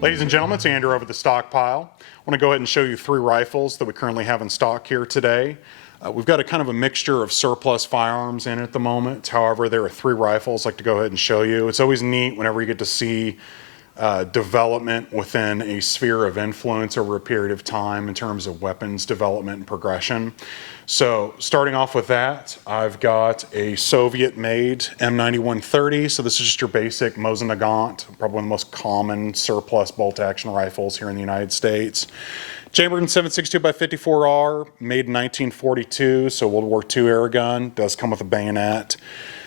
Ladies and gentlemen, it's Andrew over the stockpile. I want to go ahead and show you 3 rifles that we currently have in stock here today. We've got a kind of a mixture of surplus firearms in at the moment. However, there are 3 rifles I'd like to go ahead and show you. It's always neat whenever you get to see development within a sphere of influence over a period of time in terms of weapons development and progression. So starting off with that, I've got a Soviet-made M9130. So this is just your basic Mosin Nagant, probably one of the most common surplus bolt-action rifles here in the United States. Chambered in 7.62x54R, made in 1942, so World War II era gun. Does come with a bayonet.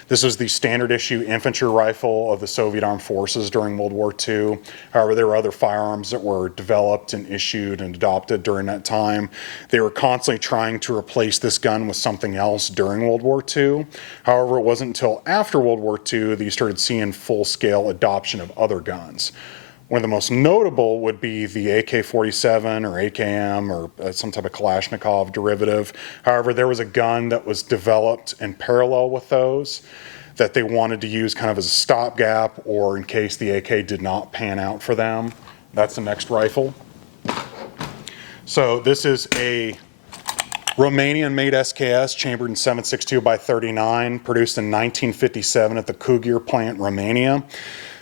This was the standard issue infantry rifle of the Soviet Armed Forces during World War II. However, there were other firearms that were developed and issued and adopted during that time. They were constantly trying to replace this gun with something else during World War II. However, it wasn't until after World War II that you started seeing full-scale adoption of other guns. One of the most notable would be the AK-47 or AKM or some type of Kalashnikov derivative. However, there was a gun that was developed in parallel with those that they wanted to use kind of as a stopgap or in case the AK did not pan out for them. That's the next rifle. So this is a Romanian-made SKS, chambered in 7.62x39, produced in 1957 at the Kugir plant, Romania.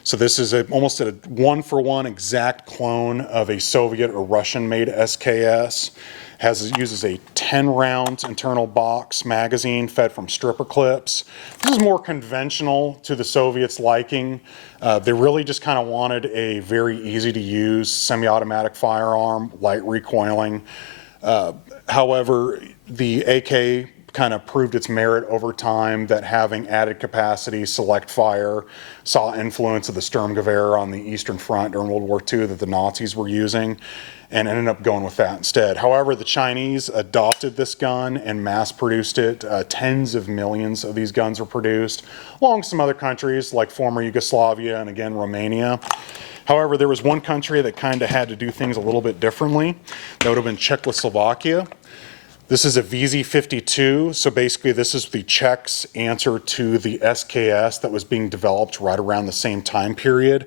So this is almost a one-for-one exact clone of a Soviet or Russian-made SKS. Uses a 10-round internal box magazine fed from stripper clips. This is more conventional to the Soviets' liking. They really just kind of wanted a very easy-to-use semi-automatic firearm, light recoiling. However, the AK kind of proved its merit over time, that having added capacity, select fire, saw influence of the Sturmgewehr on the Eastern Front during World War II that the Nazis were using, and ended up going with that instead. However, the Chinese adopted this gun and mass-produced it. Tens of millions of these guns were produced, along with some other countries like former Yugoslavia and again Romania. However, there was one country that kind of had to do things a little bit differently. That would have been Czechoslovakia. This is a VZ52, so basically this is the Czechs' answer to the SKS that was being developed right around the same time period.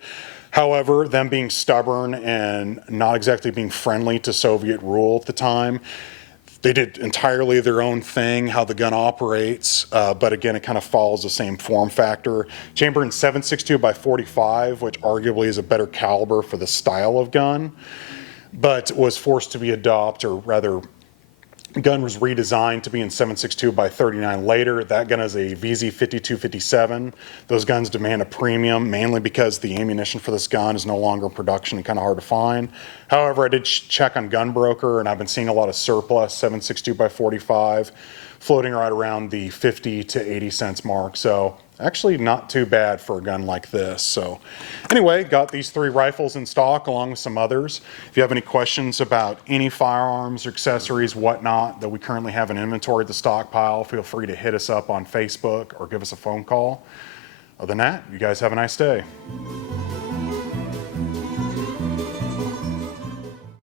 However, them being stubborn and not exactly being friendly to Soviet rule at the time, they did entirely their own thing, how the gun operates, but again, it kind of follows the same form factor. Chambered in 7.62x45, which arguably is a better caliber for the style of gun, but was forced to be adopted, or rather, the gun was redesigned to be in 7.62x39 later. That gun is a VZ52-57. Those guns demand a premium, mainly because the ammunition for this gun is no longer in production and kind of hard to find. However, I did check on Gunbroker, and I've been seeing a lot of surplus 7.62x45 floating right around the 50 to 80 cents mark. So actually not too bad for a gun like this. So anyway, got these 3 rifles in stock along with some others. If you have any questions about any firearms or accessories, whatnot, that we currently have in inventory at the stockpile, feel free to hit us up on Facebook or give us a phone call. Other than that, you guys have a nice day.